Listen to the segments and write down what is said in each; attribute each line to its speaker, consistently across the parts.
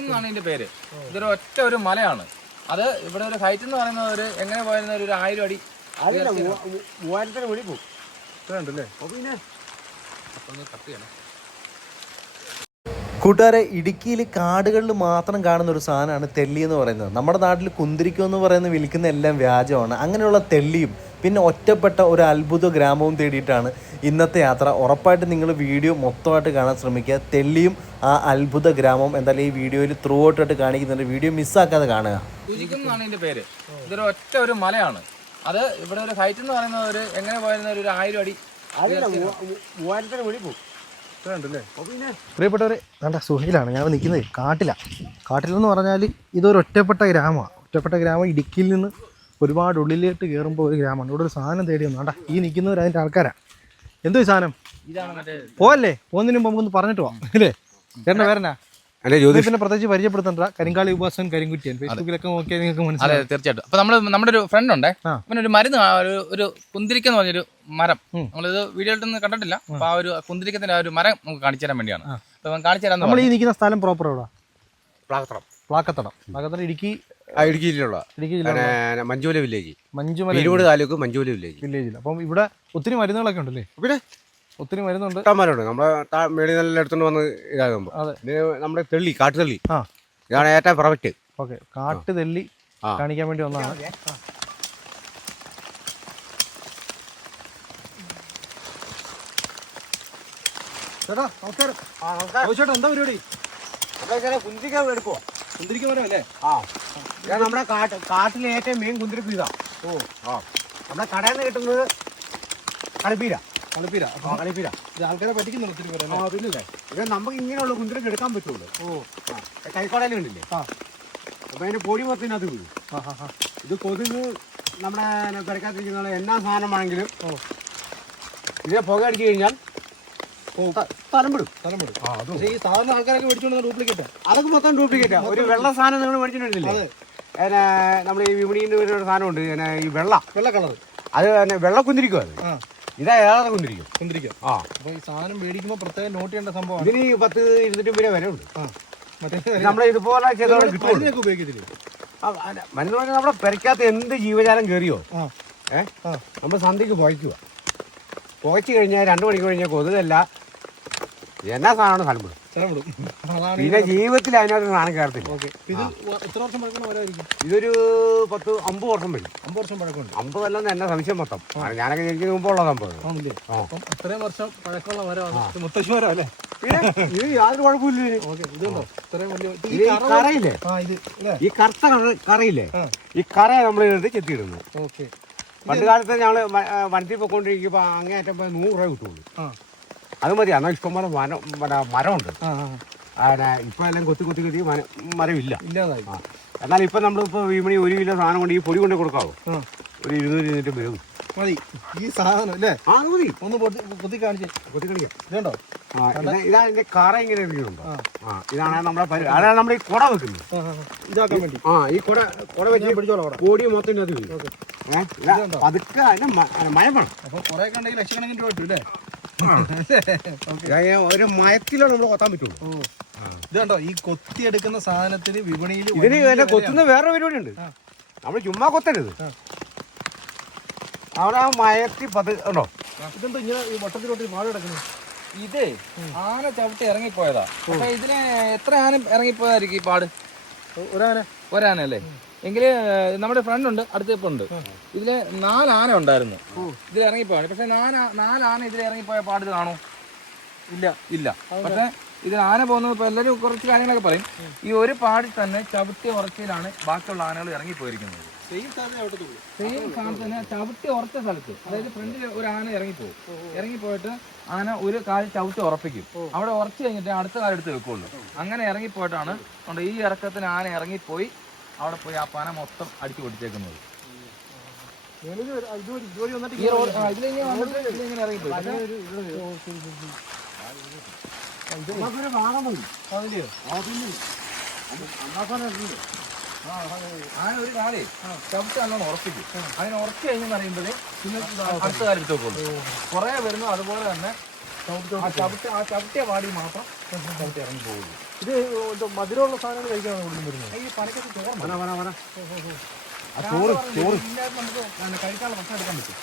Speaker 1: എന്നാണ് ഇതിന്റെ പേര്. ഇതൊരു ഒറ്റ ഒരു മലയാണ്. അത് ഇവിടെ ഒരു ഹൈറ്റ് എന്ന് പറയുന്നത് ഒരു എങ്ങനെ പോയിരുന്ന ഒരു ആയിരം അടി
Speaker 2: മൂവായിരത്തിന് വെളി പോകും.
Speaker 3: ഇത്രയുണ്ടല്ലേ
Speaker 2: അപ്പൊ
Speaker 1: പിന്നെ കട്ട് ചെയ്യണം.
Speaker 4: കൂട്ടുകാരെ ഇടുക്കിയിൽ കാടുകളിൽ മാത്രം കാണുന്ന ഒരു സാധനമാണ് തെല്ലി എന്ന് പറയുന്നത്. നമ്മുടെ നാട്ടിൽ കുന്തിരിക്കം എന്ന് പറയുന്ന വിൽക്കുന്ന എല്ലാം വ്യാജമാണ്. അങ്ങനെയുള്ള തെല്ലിയും പിന്നെ ഒറ്റപ്പെട്ട ഒരു അത്ഭുത ഗ്രാമവും തേടിയിട്ടാണ് ഇന്നത്തെ യാത്ര. ഉറപ്പായിട്ട് നിങ്ങൾ വീഡിയോ മൊത്തമായിട്ട് കാണാൻ ശ്രമിക്കുക. തെല്ലിയും ആ അത്ഭുത ഗ്രാമവും എന്തായാലും ഈ വീഡിയോയിൽ ത്രൂ ഔട്ടായിട്ട് കാണിക്കുന്നുണ്ട്. വീഡിയോ മിസ്സാക്കാതെ കാണുക.
Speaker 1: എന്നാണ് ഇതിന്റെ പേര്. ഇതൊരു ഒറ്റ ഒരു മലയാണ്. അത് ഇവിടെ ഒരു ഹൈറ്റ് എന്ന് പറയുന്നത് ഒരു എങ്ങനെ പോയിരുന്ന ഒരു ആയിരം അടി
Speaker 2: മൂവായിരത്തിന് വെളി പോകും.
Speaker 3: പ്രിയപ്പെട്ടവരെ വേണ്ട സുഹയിലാണ് ഞാൻ നിൽക്കുന്നത് കാട്ടില. കാട്ടിലെന്ന് പറഞ്ഞാൽ ഇതൊരു ഒറ്റപ്പെട്ട ഗ്രാമമാണ് ഒറ്റപ്പെട്ട ഗ്രാമം ഇടുക്കിയിൽ നിന്ന് ഒരുപാട് ഉള്ളിലേട്ട് കയറുമ്പോൾ ഒരു ഗ്രാമമാണ് ഇവിടെ ഒരു സാധനം തേടി വന്നു. വേണ്ട ഈ നിൽക്കുന്നവർ അതിന്റെ ആൾക്കാരാണ് എന്തോ സാധനം?
Speaker 1: ഇതാണ് മറ്റേ
Speaker 3: പോവല്ലേ? പോകുന്നതിന് മുമ്പ് നമുക്കൊന്ന് പറഞ്ഞിട്ട് പോവാം. അല്ലേ? ചേട്ടന്റെ പേരെന്നാ?
Speaker 2: അല്ലെ
Speaker 3: ജ്യോതിഷ് പിന്നെ പ്രത്യേകിച്ച് പരിചയപ്പെടുത്തണ്ട. കരിങ്കാളി ഉപാസൻ കരിങ്കുറ്റിയൻ. ഫേസ്ബുക്കിലൊക്കെ നോക്കിയാൽ നിങ്ങൾക്ക്
Speaker 1: അതെ
Speaker 3: മനസ്സിലാവും.
Speaker 1: തീർച്ചയായിട്ടും. അപ്പൊ നമ്മൾ നമ്മുടെ ഒരു ഫ്രണ്ട് ഉണ്ട്. പിന്നെ ഒരു മരുന്ന് ഒരു ഒരു കുന്തിരിക്ക എന്ന് പറഞ്ഞൊരു മരം. നമ്മളിത് വീഡിയോയിലൊന്നും കണ്ടിട്ടില്ല. അപ്പൊ ആ ഒരു കുന്തിരിക്കത്തിന്റെ ആ ഒരു മരം നമുക്ക് കാണിച്ചു തരാൻ വേണ്ടിയാണ്. അപ്പൊ കാണിച്ചു തരാൻ
Speaker 3: നമ്മൾ ഈ നിൽക്കുന്ന സ്ഥലം പ്രോപ്പർ എവിടെ?
Speaker 2: പ്ലാക്കത്തടം.
Speaker 3: പ്ലാക്കത്തടം. പ്ലാക്കത്തടം ഇടുക്കി
Speaker 2: ഇടുക്കി ഇടുക്കിയിലുള്ള
Speaker 3: ഇടുക്കി ജില്ല
Speaker 2: മഞ്ചൂല വില്ലേജ്
Speaker 3: മഞ്ചുമല
Speaker 2: ഇരുപത് താലൂക്ക് മഞ്ചൂല വില്ലേജ്
Speaker 3: വില്ലേജിൽ അപ്പം ഇവിടെ ഒത്തിരി മരുന്നുകളൊക്കെ ഉണ്ടല്ലേ?
Speaker 2: പിന്നെ
Speaker 3: ഒത്തിരി മരുന്നുണ്ട്.
Speaker 2: ഇഷ്ടംമാരുണ്ട്. നമ്മുടെ മേളിൽ നല്ല എടുത്തോണ്ട് വന്ന് ഇതാകുമ്പോൾ. ഇത് നമ്മുടെ തെള്ളി കാട്ടുതെള്ളി.
Speaker 3: ആ.
Speaker 2: ഇതാണ് ഏറ്റവും പെർഫെക്റ്റ്
Speaker 3: ഓക്കെ. കാട്ടു
Speaker 2: തെള്ളി
Speaker 3: കാണിക്കാൻ വേണ്ടി വന്നതാണ്. ചേട്ടാ നമസ്കാരം. ഓ, ചേട്ടാ എന്താ പരിപാടി?
Speaker 2: കുന്തിരിക്കാൻ എടുക്കുവോ
Speaker 3: കുന്തിരിക്ക മരം അല്ലേ
Speaker 2: ആ. ഇതാ നമ്മുടെ കാട്ട് കാട്ടിലെ ഏറ്റവും മെയിൻ കുന്തിരിക്ക ഇതാ.
Speaker 3: ഓ
Speaker 2: ആ. നമ്മുടെ കടയിൽ നിന്ന് കിട്ടുന്നത് കളിപ്പീര
Speaker 3: കളിപ്പീര. ഇത് ആൾക്കാരെ പറ്റിക്കുന്നുണ്ട് ഒത്തിരി പേര്
Speaker 2: ആ പിന്നില്ലേ ഇത് നമുക്ക് ഇങ്ങനെയുള്ള കുന്തിരിക്ക എടുക്കാൻ പറ്റുള്ളൂ.
Speaker 3: ഓ.
Speaker 2: കൈക്കോടയിൽ കണ്ടില്ലേ?
Speaker 3: ആ.
Speaker 2: അപ്പൊ അതിന്റെ പൊടി മൊത്തം അത് വീഴും ഇത് കൊതുക് നമ്മുടെ പെരക്കകത്തിരിക്കുന്ന എന്നാ സാധനമാണെങ്കിലും
Speaker 3: ഓ.
Speaker 2: ഇതിനെ പുക അടിച്ചു കഴിഞ്ഞാൽ സ്ഥലം വിടും
Speaker 3: സ്ഥലം വിടും
Speaker 2: ആ അതും.
Speaker 3: പക്ഷേ ഈ സാധാരണ ആൾക്കാരൊക്കെ മേടിച്ചുകൊണ്ട് ഡ്യൂപ്ലിക്കേറ്റ്.
Speaker 2: അതൊക്കെ മൊത്തം ഡ്യൂപ്ലിക്കേറ്റാ. ഒരു വെള്ള സാധനം നിങ്ങൾ പിന്നെ നമ്മുടെ ഈ ഒരു സാധനമുണ്ട്. പിന്നെ ഈ വെള്ള.
Speaker 3: വെള്ള കളർ
Speaker 2: അത് വെള്ള കുന്തിരിക്കും അത്. ഇതാ ഏതാതെ കൊണ്ടിരിക്കും?
Speaker 3: കൊണ്ടിരിക്കും.
Speaker 2: ആ.
Speaker 3: അപ്പൊ ഈ സാധനം മേടിക്കുമ്പോൾ പ്രത്യേകം നോട്ട് ചെയ്യേണ്ട സംഭവമാണ്.
Speaker 2: ഇതിന് ഈ പത്ത് ഇരുന്നൂറ്റി വരെ വില ഉണ്ട്.
Speaker 3: ആ. മറ്റേ
Speaker 2: നമ്മൾ ഇതുപോലെ ചെയ്തോടെ നമ്മളെ
Speaker 3: മരുന്നൊക്കെ ഉപയോഗിക്കത്തില്ലേ?
Speaker 2: ആ, അല്ല, മരുന്ന് പറഞ്ഞാൽ നമ്മുടെ പെരക്കകത്ത് എന്ത് ജീവജാലം കയറിയോ
Speaker 3: ആ.
Speaker 2: ഏ?
Speaker 3: ആ.
Speaker 2: നമ്മൾ സന്ധ്യക്ക് പുകയ്ക്കുക. പുകച്ചു കഴിഞ്ഞാൽ രണ്ട് മണിക്ക് കഴിഞ്ഞാൽ കൊതുകല്ല. എന്നാ സാധനമാണ് സ്ഥലം പിന്നെ ജീവിതത്തിൽ അതിനകത്ത് സാധനം കയറത്തില്ല.
Speaker 3: ഇത് എത്ര വർഷം
Speaker 2: ഇതൊരു പത്ത് അമ്പത് വർഷം വരും
Speaker 3: അമ്പത് വർഷം പഴക്കമുണ്ട്.
Speaker 2: അമ്പതല്ലെന്ന് എന്നെ സംശയം മൊത്തം. ഞാനൊക്കെ ജനിക്കുന്ന മുമ്പുള്ള സംഭവം
Speaker 3: ആണല്ലേ?
Speaker 2: ആ.
Speaker 3: അപ്പം അത്രയും വർഷം പഴക്കമുള്ള ഇത് മുത്തശ്ശി മരം അല്ലേ
Speaker 2: ഇത് യാതൊരു കുഴപ്പമില്ല
Speaker 3: ഇതുണ്ടോ? ഇത്രയും വലിയ
Speaker 2: കറയില്ലേ? ഈ കറുത്ത കറ- കറയില്ലേ. ഈ കറ നമ്മൾ എടുത്ത് ചെത്തിയിടുന്നത്
Speaker 3: ഓക്കെ.
Speaker 2: പണ്ട് കാലത്ത് ഞങ്ങൾ വനത്തിൽ പോയിക്കൊണ്ടിരിക്കുമ്പോൾ അങ്ങേറ്റം പോയി നൂറ് രൂപ കിട്ടുള്ളൂ അത് മതി. എന്നാൽ ഇഷ്ടംപോലെ മരം മരമുണ്ട്. പിന്നെ ഇപ്പം എല്ലാം കൊത്തി കൊത്തി കൊത്തി മര മരമില്ല.
Speaker 3: ഇല്ലാതായി.
Speaker 2: ആ. എന്നാൽ ഇപ്പം നമ്മളിപ്പോൾ വീമണി ഒരു കിലോ സാധനം കൊണ്ട് ഈ പൊടി കൊണ്ട് കൊടുക്കാവോ? ഒരു ഇരുന്നൂറ് ഇരുന്നൂറ്റി വരും
Speaker 3: മതി. ഈ സാധനം അല്ലേ?
Speaker 2: ആ മതി.
Speaker 3: ഒന്ന് കൊത്തി കാണിച്ച്
Speaker 2: കൊത്തി
Speaker 3: ഇതുണ്ടോ?
Speaker 2: ആ ഇതാ എന്റെ ഇതിന്റെ കറ ഇങ്ങനെ ഇരിക്കുന്നുണ്ടോ
Speaker 3: ആ.
Speaker 2: ആ ഇതാണ് നമ്മുടെ അതാണ് നമ്മുടെ ഈ കുട വെക്കുന്നത്.
Speaker 3: ഇതാക്കാൻ വേണ്ടി.
Speaker 2: ആ ഈ കുട കുട വെച്ച്
Speaker 3: പിടിച്ചോളാം കുട.
Speaker 2: കോടി മൊത്തം ഇതിനകത്ത് വീഴും.
Speaker 3: ഓക്കെ.
Speaker 2: ഏഹ് ഇതാ പതുക്കെ അതിന്റെ മ- അല്ല, മയം വേണം.
Speaker 3: അപ്പൊ കുറെ കണ്ടെങ്കിൽ ലക്ഷക്കണക്കിന് രൂപ കിട്ടും അല്ലേ?
Speaker 2: ഒരു മയത്തിലോ നമ്മൾ കൊത്താൻ പറ്റുള്ളൂ.
Speaker 3: ഇത് ഇതുണ്ടോ ഈ കൊത്തിയെടുക്കുന്ന സാധനത്തിന് വിപണിയിൽ
Speaker 2: ഇതിന് എന്നെ കൊത്തുന്ന വേറെ പരിപാടി ഉണ്ട് നമ്മൾ ചുമ്മാ കൊത്തരുത്. അവിടെ ആ മയത്തി പത് ഉണ്ടോ?
Speaker 3: ഇതെന്തോ ഇങ്ങനെ ഈ വട്ടത്തിലോട്ട് പാട് കിടക്കുന്നത്
Speaker 1: ഇതേ ആന ചവിട്ടി ഇറങ്ങിപ്പോയതാ. പക്ഷെ ഇതിന് എത്ര ആന ഇറങ്ങിപ്പോയതായിരിക്കും ഈ പാട്?
Speaker 3: ഒരാന.
Speaker 1: ഒരാനല്ലേ എങ്കിൽ നമ്മുടെ ഫ്രണ്ട് ഉണ്ട് അടുത്ത് ഇപ്പൊ ഉണ്ട്. ഇതിൽ നാല് ആന ഉണ്ടായിരുന്നു ഇതിൽ ഇറങ്ങിപ്പോയാണ് പക്ഷെ നാല് നാല് ആന ഇതിൽ ഇറങ്ങിപ്പോയ പാട് ഇത് കാണോ ഇല്ല. ഇല്ല. പക്ഷെ ഇതിൽ ആന പോകുന്നത് ഇപ്പൊ എല്ലാവരും കുറച്ച് കാര്യങ്ങളൊക്കെ പറയും. ഈ ഒരു പാടിൽ തന്നെ ചവിട്ടി ഉറച്ചയിലാണ് ബാക്കിയുള്ള ആനകൾ ഇറങ്ങിപ്പോയിരിക്കുന്നത്.
Speaker 3: സെയിം
Speaker 1: സ്ഥാനത്ത് തന്നെ ചവിട്ടി ഉറച്ച സ്ഥലത്ത്. അതായത് ഫ്രണ്ടിൽ ഒരു ആന ഇറങ്ങിപ്പോകും ഇറങ്ങിപ്പോയിട്ട് ആന ഒരു കാൽ ചവിട്ടി ഉറപ്പിക്കും. അവിടെ ഉറച്ചു കഴിഞ്ഞിട്ട് അടുത്ത കാൽ എടുത്ത് വെക്കുള്ളൂ അങ്ങനെ ഇറങ്ങിപ്പോയിട്ടാണ് കൊണ്ട് ഈ ഇറക്കത്തിന് ആന ഇറങ്ങിപ്പോയി. അവിടെ പോയി ആ പാന മൊത്തം അടിച്ചു പൊട്ടിച്ചേക്കുന്നത്.
Speaker 3: വന്നിട്ട്
Speaker 1: ഈ റോഡ് ഇതിലിങ്ങനെ വന്നിട്ട് ഇതിലിങ്ങനെ ഇറങ്ങിപ്പോയി പക്ഷേ
Speaker 2: നമുക്കൊരു ഭാഗം മതി
Speaker 3: അതിലെയോ
Speaker 1: ആന ഒരു കാലേ. ചവിട്ടി നല്ലോണം ഉറപ്പിക്കും. അതിന് ഉറച്ചു കഴിഞ്ഞെന്ന് പറയുമ്പോഴേ പിന്നെ അടുത്ത കാലം എടുത്ത് വെക്കുള്ളൂ കുറേ വരുന്നു. അതുപോലെ തന്നെ ആ ചവിട്ടി ആ ചവിട്ടിയ വാടി മാത്രം ചവിട്ടി ഇറങ്ങി പോകുള്ളൂ
Speaker 3: ഇത് മധുരമുള്ള സാധനങ്ങൾ കഴിക്കാനാണ് കൂടുതലും വരുന്നത്.
Speaker 1: ഈ പനക്കത്ത് ചോറ്
Speaker 2: വന വന ചോറ് ചോറ്.
Speaker 1: നമുക്ക് കഴിക്കാനുള്ള ഭക്ഷണം എടുക്കാൻ പറ്റും.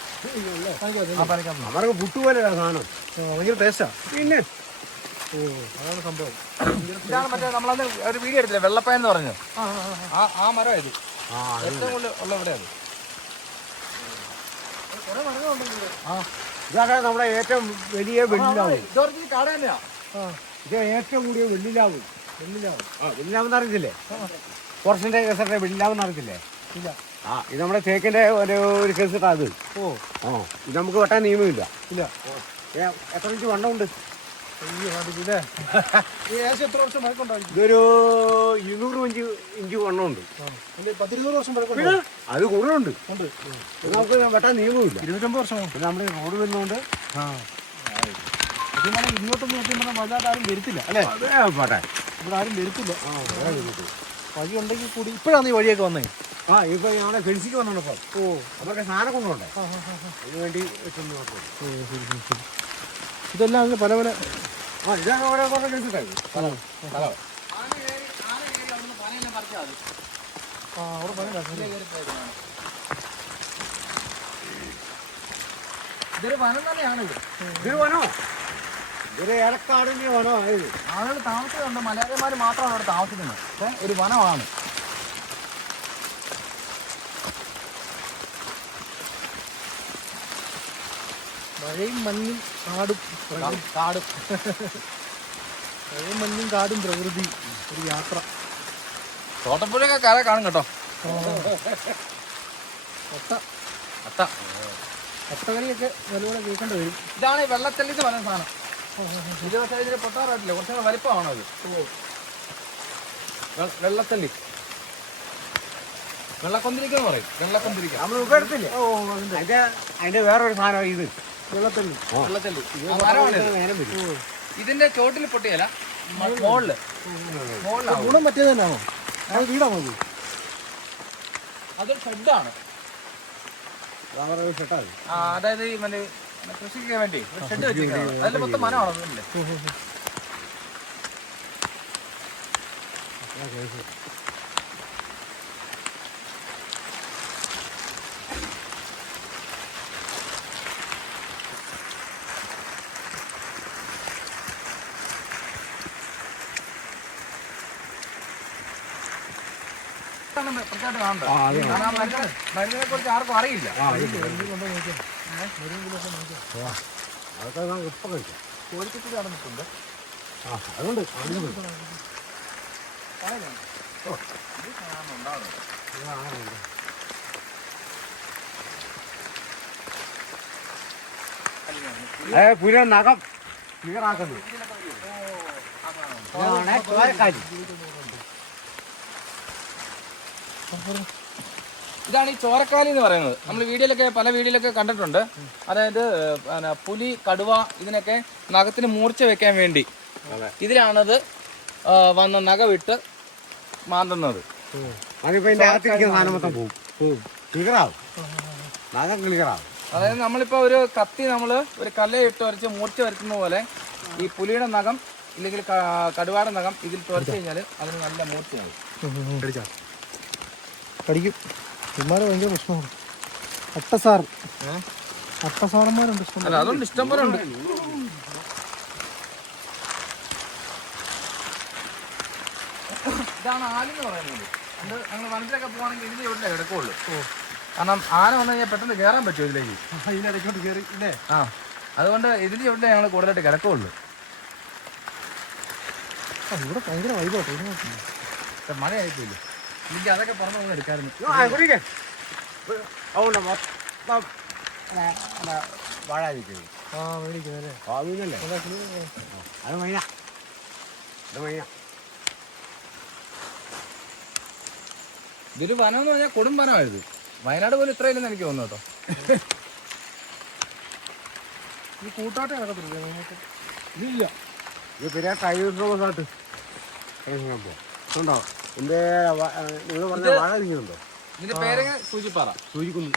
Speaker 2: അവർക്ക് പുട്ടുപോലെ സാധനം.
Speaker 3: ഭയങ്കര ടേസ്റ്റാ
Speaker 2: പിന്നെ
Speaker 3: ഓ അതാണ് സംഭവം.
Speaker 1: ഇതാണ് മറ്റേ നമ്മളന്ന് ഒരു വീഡിയോ എടുത്തില്ലേ വെള്ളപ്പയൻ എന്ന് പറഞ്ഞു. ആ ആ മരം ഇത്. ഏറ്റവും കൂടുതൽ ഉള്ള ഇവിടെ അത്. ആ.
Speaker 2: ഇതാണ് നമ്മുടെ ഏറ്റവും വലിയ വെള്ളിലാവ്. ഇത് ഏറ്റവും കൂടിയ വെള്ളിലാവ്. വെള്ളിലാവ്. ആ വെള്ളിലാവെന്ന് അറിയത്തില്ലേ? കുറച്ചിന്റെ കേസറിന്റെ വെള്ളിലാവെന്ന് അറിയത്തില്ലേ?
Speaker 3: ഇല്ല.
Speaker 2: ആ ഇത് നമ്മുടെ തേക്കിന്റെ ഒരു ഒരു കേസിട്ടാ അത്.
Speaker 3: ഓ.
Speaker 2: ആ ഇത് നമുക്ക് വെട്ടാൻ നിയമമില്ല.
Speaker 3: ഇല്ല.
Speaker 2: എത്ര ഇഞ്ച് വണ്ണമുണ്ട്? ഇതൊരു ഇരുന്നൂറ് ഇഞ്ച് ഇഞ്ച് വണ്ണമുണ്ട്. അത് കൂടുതലുണ്ട്. നമുക്ക് വെട്ടാൻ നിയമമില്ല
Speaker 3: ഇരുന്നൂറ്റമ്പത് വർഷം
Speaker 2: പിന്നെ നമ്മുടെ റോഡ് വരുന്നതുകൊണ്ട്
Speaker 3: ഇങ്ങോട്ടൊന്നും പറഞ്ഞാൽ വലുതായിട്ട് ആരും വരുത്തില്ല അല്ലേ?
Speaker 2: പോട്ടെ
Speaker 3: ഇവിടെ ആരും വരുത്തില്ല. വഴി ഉണ്ടെങ്കിൽ കൂടി ഇപ്പോഴാണ് ഈ വഴിയൊക്കെ വന്നേ.
Speaker 2: ആ ഇപ്പൊ ഞങ്ങളെ ഫെൻസിക്ക് വന്നോണ്ടപ്പോ
Speaker 3: ഓ.
Speaker 2: അവർക്ക് സാധനം കൊണ്ടുപോണ്ടേ
Speaker 3: ആ ആ ആ.
Speaker 2: അതിന് വേണ്ടി വെച്ചൊന്ന് നോക്കും.
Speaker 3: ഓ ശരി ശരി ശരി. ഇതെല്ലാം അങ്ങ് പല പല
Speaker 1: ഇതൊരു വനം തന്നെയാണ് ഇത്.
Speaker 2: ഇതൊരു വനോ? ഇതൊരു ഏലക്കാടിന്റെ വനോ ഇത്.
Speaker 1: ആളുകൾ താമസിക്കുന്നുണ്ട്. മലയാളിമാർ മാത്രമാണ് അവിടെ താമസിക്കുന്നത്. ഒരു വനമാണ്.
Speaker 3: മഴയും മഞ്ഞും കാടും.
Speaker 1: കാടും.
Speaker 3: മഴയും മഞ്ഞും കാടും പ്രകൃതി ഒരു യാത്ര.
Speaker 1: തോട്ടപ്പുഴയൊക്കെ കര കാണും കേട്ടോ.
Speaker 3: അത്ത
Speaker 1: അത്ത
Speaker 3: അത്തകളിയൊക്കെ നല്ലപോലെ കേൾക്കേണ്ടി വരും.
Speaker 1: ഇതാണ് ഈ വെള്ളത്തല്ലി എന്ന് പറയുന്ന സാധനം. ഇത് പക്ഷേ ഇതിന് പൊട്ടാറായിട്ടില്ല കുറച്ചുകൂടെ വലിപ്പമാണോ അത് വെള്ളത്തല്ലി വെള്ളക്കൊന്തിരിക്ക പറയും. വെള്ളക്കൊന്തിരിക്ക.
Speaker 2: നമ്മൾ ഇപ്പൊ എടുത്തില്ലേ
Speaker 3: ഓ അതിന്റെ
Speaker 2: അതിന്റെ അതിന്റെ വേറൊരു സാധനം ഇത്.
Speaker 1: വെള്ളത്തല്ലി ഇതിന്റെ ചോട്ടിൽ പൊട്ടിയല്ല മോളിൽ.
Speaker 3: ഗുണം മറ്റേ തന്നെയാണോ? അത് വീടാണോ അത്
Speaker 1: അതൊരു ഷെഡാണ്
Speaker 2: അവരുടെ ഷെട്ടാ
Speaker 1: ആ അതായത് ഈ മറ്റേ കൃഷിക്ക് വേണ്ടി. ഷെഡ് വെച്ചിരിക്കുന്നത് അതിൽ മൊത്തം മരമാണോ അതല്ലേ പ്രത്യേകമായിട്ട് കാണണ്ട. കാരണം ആ മരുന്നിനെ മരുന്നിനെ കുറിച്ച് ആർക്കും അറിയില്ല.
Speaker 2: അതൊക്കെ നമുക്ക് ഇപ്പൊ കഴിക്കാം.
Speaker 1: കോഴിക്കുട്ടി നടന്നിട്ടുണ്ട്
Speaker 2: ആ അതുകൊണ്ട് ഏ പുതിയ നഖം ക്ലിയറാക്കുന്നു ഇതാണ് ചോരക്കാരി
Speaker 1: ഇതാണ് ഈ ചോരക്കാലി എന്ന് പറയുന്നത്. നമ്മൾ വീഡിയോയിലൊക്കെ പല വീഡിയോയിലൊക്കെ കണ്ടിട്ടുണ്ട്. അതായത് പുലി കടുവ ഇതിനൊക്കെ നഖത്തിന് മൂർച്ച വെക്കാൻ വേണ്ടി. ഇതിലാണത് വന്ന് നഖ നഖവിട്ട് മാന്തുന്നത്. അതായത് നമ്മളിപ്പോ ഒരു കത്തി നമ്മൾ ഒരു കല്ലയിട്ട് വരച്ച് മൂർച്ച വരുത്തുന്ന പോലെ ഈ പുലിയുടെ നഖം ഇല്ലെങ്കിൽ കടുവാടെ നഖം ഇതിൽ തുറച്ചു കഴിഞ്ഞാൽ അതിന് നല്ല മൂർച്ചയാണ്
Speaker 3: കടിച്ചാ കടിക്കും. ഇമാരെ ഭയങ്കര പ്രശ്നമാണ്. അട്ടസാർ അട്ടസാറന്മാരുണ്ട് ഇഷ്ടം
Speaker 1: അല്ല അതുകൊണ്ട് ഇഷ്ടം പോലെ ഉണ്ട്. ഇതാണ് ആലെന്ന് പറയുന്നത്. അത് ഞങ്ങൾ വനത്തിലൊക്കെ പോവാണെങ്കിൽ ഇതിന്റെ ഇവിടെ കിടക്കുള്ളൂ. കാരണം ആന വന്നു കഴിഞ്ഞാൽ പെട്ടെന്ന് കയറാൻ പറ്റുമോ ഇതിലേക്ക്.
Speaker 3: ഇതിനിടയ്ക്കോട്ട് കയറി ഇല്ലേ?
Speaker 1: ആ. അതുകൊണ്ട് ഇതിന്റെ ഇവിടെ ഞങ്ങൾ കൂടുതലായിട്ട് കിടക്കുള്ളൂ.
Speaker 3: ഇവിടെ ഭയങ്കര വൈബോട്ടോ മഴ നോക്ക്.
Speaker 1: എനിക്ക് അതൊക്കെ പറഞ്ഞു എടുക്കായിരുന്നു.
Speaker 2: അത് മൈന. അത് മൈന.
Speaker 1: ഇതൊരു വനം എന്ന് പറഞ്ഞാൽ കൊടും വനമായത് വയനാട് പോലും ഇത്രയില്ലെന്ന് എനിക്ക് തോന്നുന്നു കേട്ടോ.
Speaker 3: ഈ കൂട്ടാട്ടം നടക്കത്തില്ല ഇതില്ല
Speaker 2: ഇല്ല. ഇത് പിന്നെ ടൈഗർ റിസോർട്ട് ഉണ്ടോ എന്റെ നിങ്ങൾ പറഞ്ഞ വാഴ ഇരിക്കുന്നുണ്ടോ
Speaker 1: ഇതിന്റെ പേരെങ്ങനെ? സൂചിപ്പാറ.
Speaker 2: സൂചിക്കുന്നു.